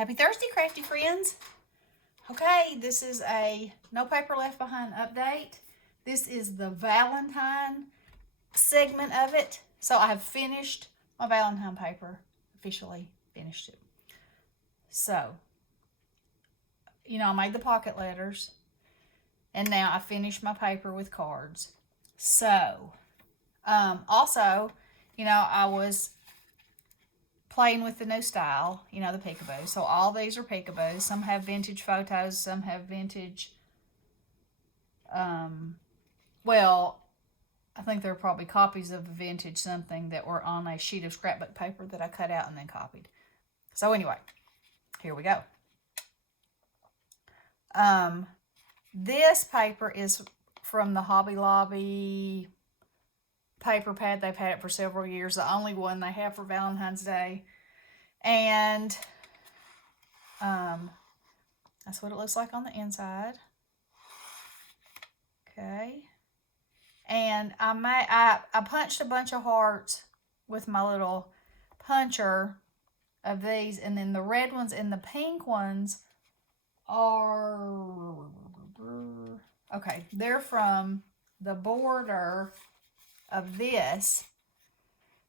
Happy Thursday, crafty friends. Okay, this is a No Paper Left Behind update. This is the Valentine segment of it. So I have finished my Valentine paper, officially finished it. So, I made the pocket letters, and now I finished my paper with cards. So, also, I was playing with the new style, the peekaboo. So all these are peekaboos. Some have vintage photos, some have vintage, well, I think they're probably copies of a vintage something that were on a sheet of scrapbook paper that I cut out and then copied. So anyway, here we go. This paper is from the Hobby Lobby paper pad. They've had it for several years. The only one they have for Valentine's Day. And that's what it looks like on the inside. Okay. And I punched a bunch of hearts with my little puncher of these, and then the red ones and the pink ones are, okay, they're from the border of this.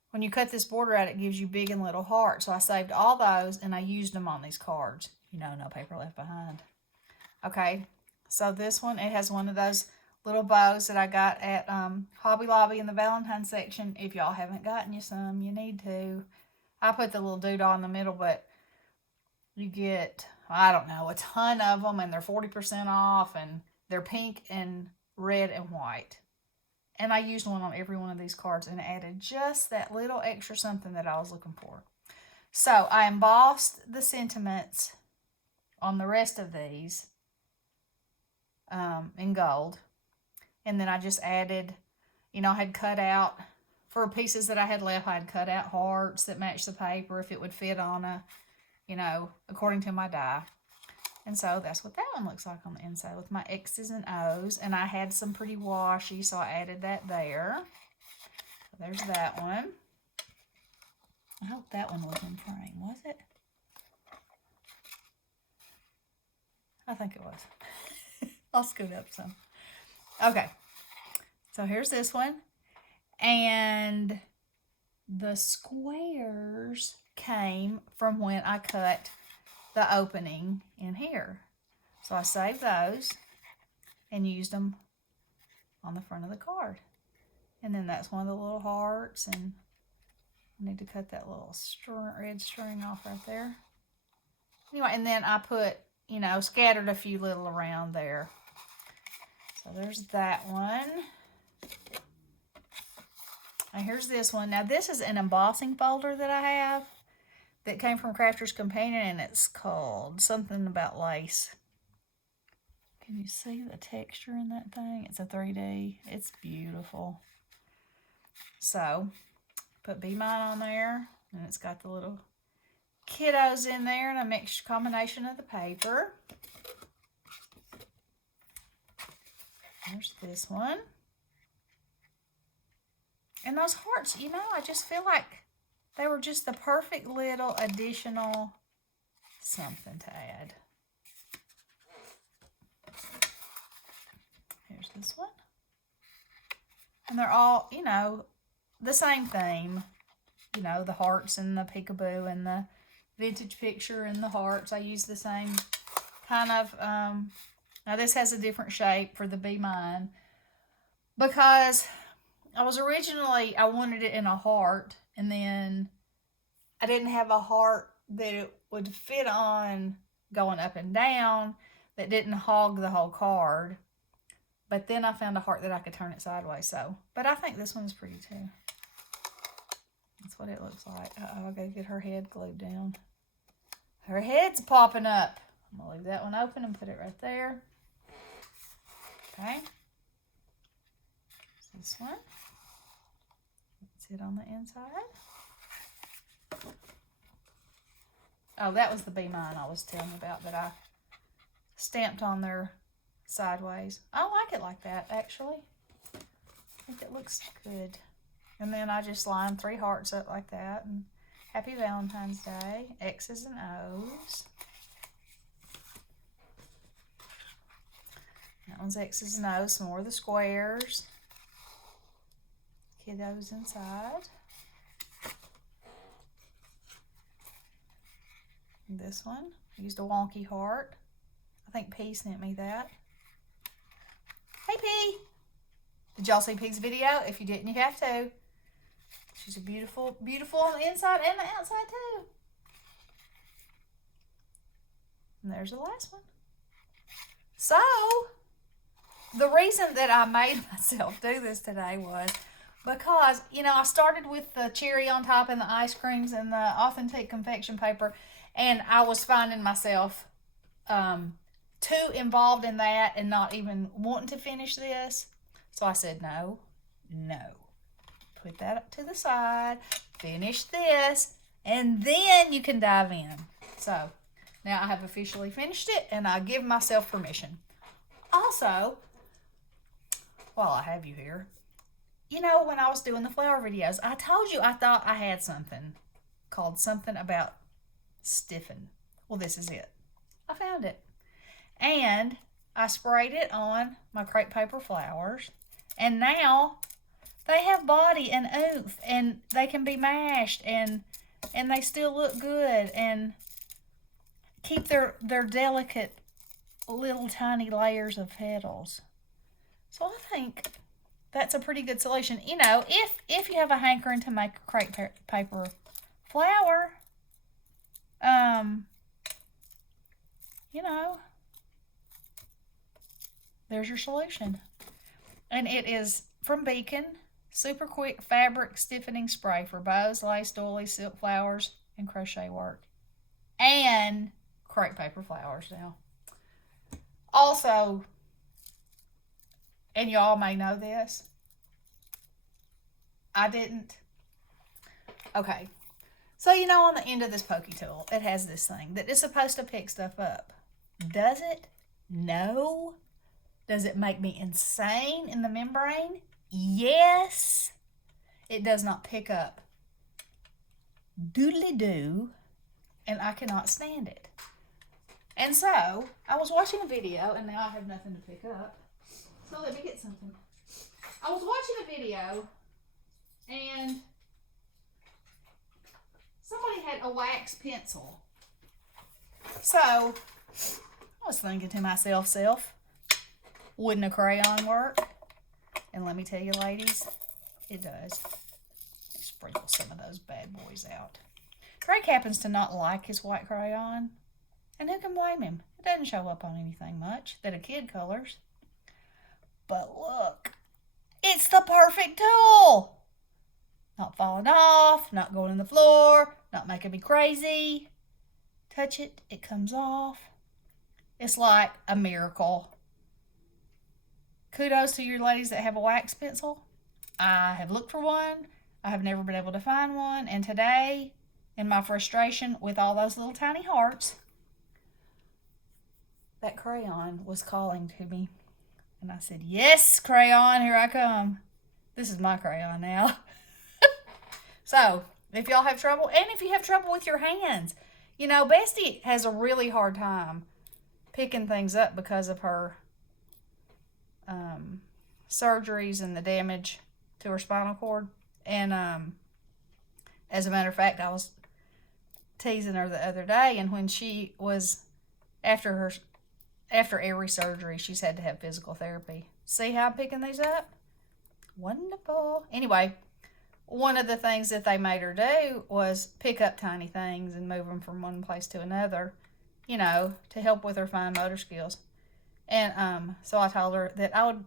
When you cut this border out, it gives you big and little hearts. So I saved all those and I used them on these cards. No paper left behind. Okay, so this one, it has one of those little bows that I got at Hobby Lobby in the Valentine section. If y'all haven't gotten you some, you need to. I put the little doodah in the middle, but you get, I don't know, a ton of them, and they're 40% off, and they're pink and red and white. And I used one on every one of these cards, and it added just that little extra something that I was looking for. So I embossed the sentiments on the rest of these in gold. And then I just added, I had cut out, for pieces that I had left, I had cut out hearts that matched the paper if it would fit on a, according to my die. And so that's what that one looks like on the inside with my X's and O's. And I had some pretty washi, so I added that there. So there's that one. I hope that one was in frame, was it? I think it was. I'll scoot up some. Okay. So here's this one. And the squares came from when I cut the opening in here. So I saved those and used them on the front of the card. And then that's one of the little hearts, and I need to cut that little red string off right there. Anyway, and then I put, scattered a few little around there. So there's that one. And here's this one. Now this is an embossing folder that I have that came from Crafter's Companion, and it's called something about lace. Can you see the texture in that thing? It's a 3D. It's beautiful. So, put Be Mine on there, and it's got the little kiddos in there and a mixed combination of the paper. There's this one. And those hearts, I just feel like they were just the perfect little additional something to add. Here's this one. And they're all, the same theme. The hearts and the peekaboo and the vintage picture and the hearts. I use the same kind of, now this has a different shape for the Be Mine, because I wanted it in a heart, and then I didn't have a heart that it would fit on going up and down that didn't hog the whole card. But then I found a heart that I could turn it sideways. So, but I think this one's pretty too. That's what it looks like. Uh-oh, I gotta get her head glued down. Her head's popping up. I'm gonna leave that one open and put it right there. Okay. This one. That's it on the inside. Oh, that was the Be Mine I was telling you about that I stamped on there sideways. I like it like that, actually. I think it looks good. And then I just lined 3 hearts up like that and Happy Valentine's Day. X's and O's. That one's X's and O's. Some more of the squares. Kiddos inside. And this one, I used a wonky heart. I think P sent me that. Hey P! Did y'all see P's video? If you didn't, you have to. She's a beautiful, beautiful on the inside and the outside too. And there's the last one. So, the reason that I made myself do this today was because, you know, I started with the cherry on top and the ice creams and the authentic confection paper, and I was finding myself too involved in that and not even wanting to finish this. So I said, no. Put that to the side, finish this, and then you can dive in. So, now I have officially finished it, and I give myself permission. Also, while I have you here, you know, when I was doing the flower videos, I told you I thought I had something called something about Stiffen. Well, this is it. I found it. And I sprayed it on my crepe paper flowers, and now they have body and oomph, and they can be mashed, and they still look good, and keep their delicate little tiny layers of petals. So I think that's a pretty good solution. You know, if you have a hankering to make a crepe paper flower, you know, there's your solution. And it is from Beacon. Super quick fabric stiffening spray for bows, lace, doilies, silk flowers, and crochet work. And crepe paper flowers now. Also, and y'all may know this, I didn't. Okay. So, you know, on the end of this pokey tool, it has this thing that is supposed to pick stuff up. Does it? No. Does it make me insane in the membrane? Yes. It does not pick up doodly-doo, and I cannot stand it. And so, I was watching a video, and now I have nothing to pick up. So let me get something. I was watching a video, and somebody had a wax pencil. So, I was thinking to myself, wouldn't a crayon work? And let me tell you, ladies, it does. Sprinkle some of those bad boys out. Craig happens to not like his white crayon, and who can blame him? It doesn't show up on anything much that a kid colors. But look, it's the perfect tool. Not falling off, not going on the floor, not making me crazy. Touch it, it comes off. It's like a miracle. Kudos to your ladies that have a wax pencil. I have looked for one. I have never been able to find one. And today, in my frustration with all those little tiny hearts, that crayon was calling to me. And I said, yes, crayon, here I come. This is my crayon now. So, if y'all have trouble, and if you have trouble with your hands, you know, Bestie has a really hard time picking things up because of her surgeries and the damage to her spinal cord. And as a matter of fact, I was teasing her the other day, and when she was after every surgery, she's had to have physical therapy. See how I'm picking these up? Wonderful. Anyway, one of the things that they made her do was pick up tiny things and move them from one place to another, you know, to help with her fine motor skills. And so I told her that I would,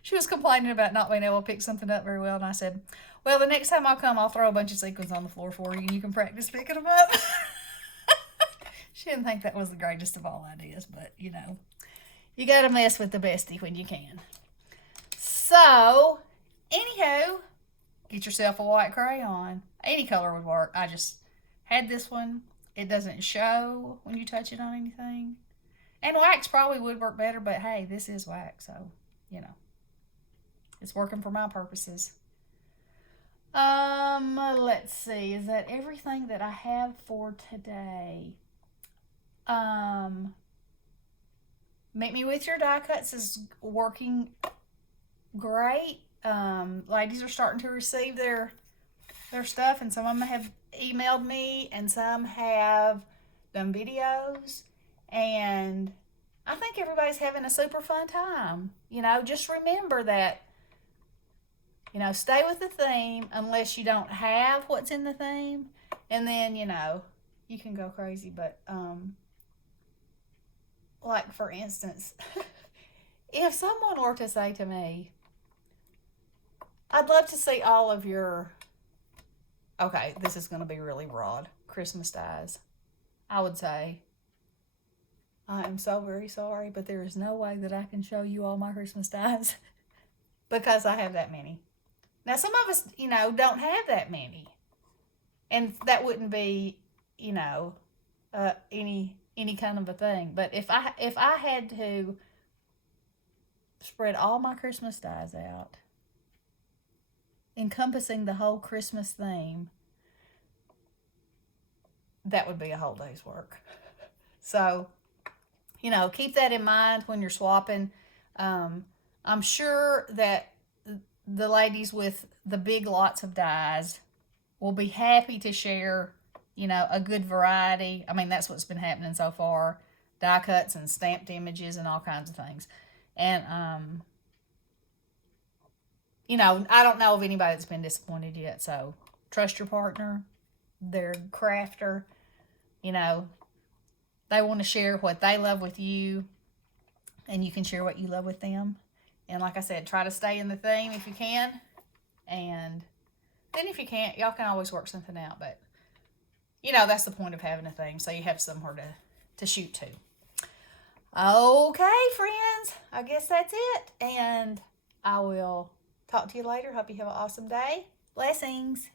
she was complaining about not being able to pick something up very well, and I said, well, the next time I'll come, I'll throw a bunch of sequins on the floor for you, and you can practice picking them up. She didn't think that was the greatest of all ideas, but, you know, you got to mess with the bestie when you can. So, anywho, get yourself a white crayon. Any color would work. I just had this one. It doesn't show when you touch it on anything. And wax probably would work better, but hey, this is wax, so, you know, it's working for my purposes. Let's see. Is that everything that I have for today? Meet Me With Your Die Cuts is working great. Ladies are starting to receive their stuff, and some of them have emailed me, and some have done videos, and I think everybody's having a super fun time. Just remember that, stay with the theme unless you don't have what's in the theme, and then, you can go crazy. But, like, for instance, if someone were to say to me, I'd love to see all of your, okay, this is going to be really broad, Christmas dies, I would say, I am so very sorry, but there is no way that I can show you all my Christmas dies because I have that many. Now, some of us, don't have that many, and that wouldn't be, any kind of a thing. But if I had to spread all my Christmas dies out, encompassing the whole Christmas theme, that would be a whole day's work. So, keep that in mind when you're swapping. I'm sure that the ladies with the big lots of dies will be happy to share, a good variety. I mean, that's what's been happening so far. Die cuts and stamped images and all kinds of things. And, I don't know of anybody that's been disappointed yet. So trust your partner. They're a crafter. They want to share what they love with you, and you can share what you love with them. And like I said, try to stay in the theme if you can. And then if you can't, y'all can always work something out. But, that's the point of having a theme, so you have somewhere to shoot to. Okay, friends, I guess that's it. And I will talk to you later. Hope you have an awesome day. Blessings.